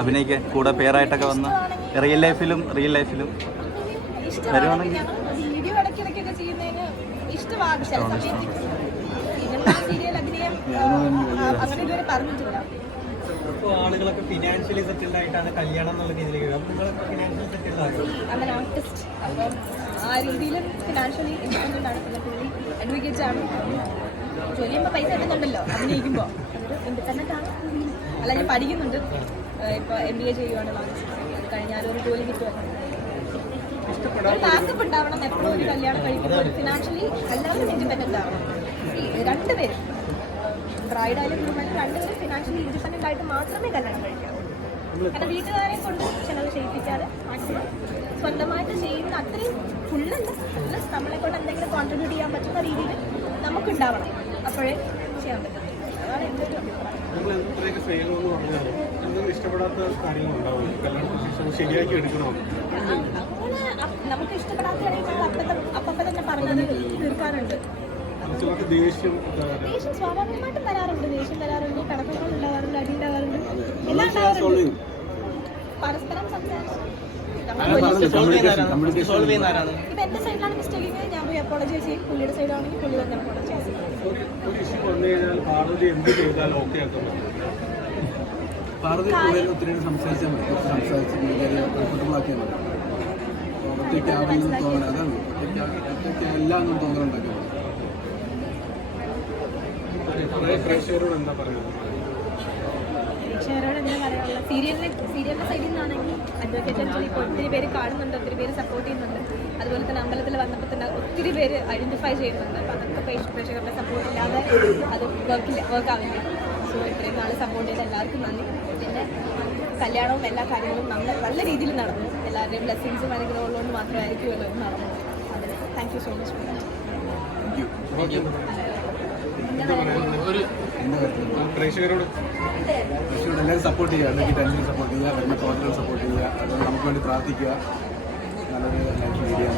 അഭിനയിക്കാൻ കൂടെ പേരായിട്ടൊക്കെ വന്ന് റിയൽ ലൈഫിലും വരുവാണെങ്കിൽ വീഡിയോ ഇടയ്ക്കിടയ്ക്കൊക്കെ ചെയ്യുന്നതിന് ഇഷ്ടമാണ്. സീരിയൽ അഭിനയം അങ്ങനെ ഇതുവരെ പറഞ്ഞിട്ടില്ല. ഇപ്പോൾ ആളുകളൊക്കെ ഫിനാൻഷ്യലി സെറ്റിൽഡ് ആയിട്ടാണ് കല്യാണം എന്നുള്ള രീതിയിലേക്ക് ഫിനാൻഷ്യലി സെറ്റിൽഡ് ആകും. അങ്ങനെ ആർട്ടിസ്റ്റ് അപ്പം ആ രീതിയിലും ഫിനാൻഷ്യലി ഇൻഡിപെൻഡൻ്റ് ആണ്. പിന്നെ പുള്ളി അഡ്വക്കേറ്റ് ആണ്. ജോലി ചെയ്യുമ്പോൾ പൈസ കിട്ടുന്നുണ്ടല്ലോ അഭിനയിക്കുമ്പോൾ. അതൊരു ഇൻഡിപെൻഡൻ്റ് ആണ്. അല്ല ഞാൻ പഠിക്കുന്നുണ്ട്. ഇപ്പോൾ MBA ചെയ്യുവാണ്. അത് കഴിഞ്ഞാൽ ഒരു ജോലി കിട്ടുമല്ലോ. ഒരു ബാക്കപ്പ് ഉണ്ടാവണം. എപ്പോഴും ഒരു കല്യാണം കഴിക്കുമ്പോൾ ഫിനാൻഷ്യലി എല്ലാവരും ഇൻഡിപെൻഡൻ്റ് ആവണം. രണ്ടുപേരും ബ്രൈഡായാലും ഗ്രൂമായാലും രണ്ടുപേരും ഫിനാൻഷ്യലി ഇൻഡിപെൻഡൻ്റ് ആയിട്ട് മാത്രമേ കല്യാണം കഴിക്കാവൂ. കാരണം വീട്ടുകാരെ കൊണ്ട് ചിലവ് ചെയ്യിപ്പിക്കാതെ മാക്സിമം സ്വന്തമായിട്ട് ചെയ്യുന്ന അത്രയും ഫുള്ളല്ല, പ്ലസ് നമ്മളെ കൊണ്ട് എന്തെങ്കിലും കോൺട്രിബ്യൂട്ട് ചെയ്യാൻ പറ്റുന്ന രീതിയിൽ നമുക്കുണ്ടാവണം. അപ്പോഴേ ചെയ്യാൻ പറ്റും. അതാണ് എൻ്റെ ഒരു അഭിപ്രായം. അങ്ങനെ നമുക്ക് ഇഷ്ടപ്പെടാത്തതാണെങ്കിൽ അപ്പം തന്നെ പറഞ്ഞത് തീർക്കാറുണ്ട്. ദേഷ്യം സ്വാഭാവികമായിട്ടും വരാറുണ്ട്. ദേഷ്യം വരാറുണ്ട്, കടക്കങ്ങൾ ഉണ്ടാകാറുണ്ട്, അടി ഉണ്ടാകാറുണ്ട്, എല്ലാം ഉണ്ടാകാറുണ്ട്. പരസ്പരം സംസാരിച്ച് ഇപ്പൊ എന്റെ സൈഡിലാണ് മിസ്റ്റേക്ക്, ഞാൻ പോയി അപ്പോളജൈസ് ചെയ്യും. പുള്ളിയുടെ സൈഡാണെങ്കിൽ പുള്ളി തന്നെ അപ്പോളജൈസ് ചെയ്യും. പ്രേക്ഷകരോട് എന്താ പറയുന്നത്? പ്രേക്ഷകരോട് എന്താ പറയാനുള്ള, സീരിയലിന്റെ സൈഡിൽ നിന്നാണെങ്കിൽ അഡ്വക്കേറ്റ് ഇപ്പോൾ ഒത്തിരി പേര് കാണുന്നുണ്ട്, ഒത്തിരി പേര് സപ്പോർട്ട് ചെയ്യുന്നുണ്ട്. അതുപോലെ തന്നെ അമ്പലത്തിൽ വന്നപ്പോൾ തന്നെ ഒത്തിരി പേര് ഐഡന്റിഫൈ ചെയ്യുന്നുണ്ട്. അപ്പം അതൊക്കെ പ്രേക്ഷകരുടെ സപ്പോർട്ട് ഇല്ലാതെ അത് വർക്കാവില്ല. സോ ഇത്രയും നാൾ സപ്പോർട്ട് ചെയ്ത എല്ലാവർക്കും നന്ദി. പിന്നെ കല്യാണവും എല്ലാ കാര്യങ്ങളും നല്ല രീതിയിൽ നടന്നു. എല്ലാവരുടെയും ബ്ലെസ്സിങ്സും അനുഗ്രഹം ഉള്ളതുകൊണ്ട് മാത്രമായിരിക്കുമല്ലോ നടന്നത്. അതിന് thank you so much for that. പ്രേക്ഷകരോട് എല്ലാവരും സപ്പോർട്ട് ചെയ്യുക, അല്ലെങ്കിൽ സപ്പോർട്ട് ചെയ്യുക, വരുന്ന പ്രോഗ്രാം സപ്പോർട്ട് ചെയ്യുക, അതുകൊണ്ട് നമുക്ക് വേണ്ടി പ്രാർത്ഥിക്കുക. നല്ലൊരു ലൈഫ് ലീഡ് ചെയ്യാൻ.